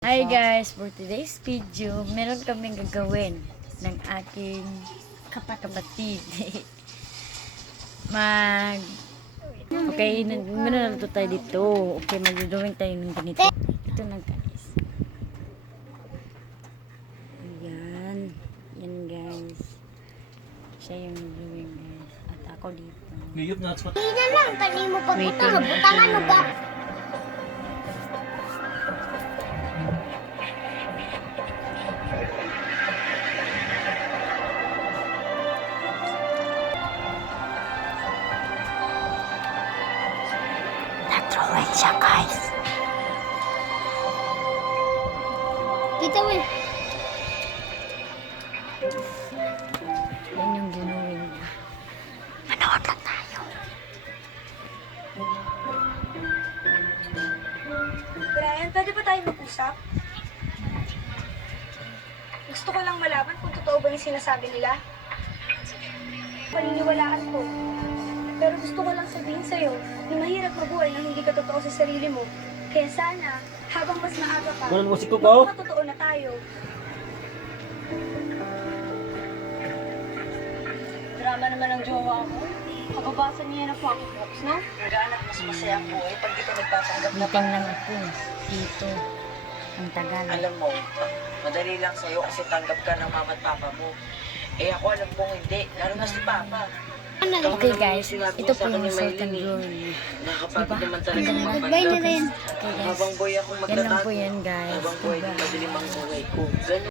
Hi guys, for today's video, meron kaming gagawin ng aking kapatid. Okay, mananaluto tayo dito. Okay, magdudrawing tayo ng ganito. Ito na guys. Ayan. Yan guys. Siya yung drawing guys. At ako dito. Hindi na lang, tani mo pagbutangan, butangan mo ba? Nag-drawing siya guys. Kita mo eh. Yan yung drawing niya. Manood lang tayo. Brian, pwede ba tayo mag-usap? Gusto ko lang malaman kung totoo ba yung sinasabi nila. Paniniwalaan ko. Pero gusto ko lang sabihin sa'yo na mahirap mabuhay nang hindi ka totoo sa sarili mo. Kaya sana, habang mas maaga pa, magpakatotoo na tayo. Drama naman ang jowa ko. Kababasa niya na pocket books, no? Naganak mas masaya ang buhay pag di ka nagpapanggap na Meeting lang ako dito. Ang tagal. alam mo, madali lang sa'yo kasi tanggap ka ng mama at papa mo. Eh ako alam kong hindi, lalo na si papa. Okay guys, ito po yung result ng drawing niya. Nakakapagod Diba? naman talaga Ang ganda. Bye na rin. Okay guys, Habang boy akong yan lang po magtatago. yan guys. Habang boy, Diba? madilim ang buhay ko. Ganun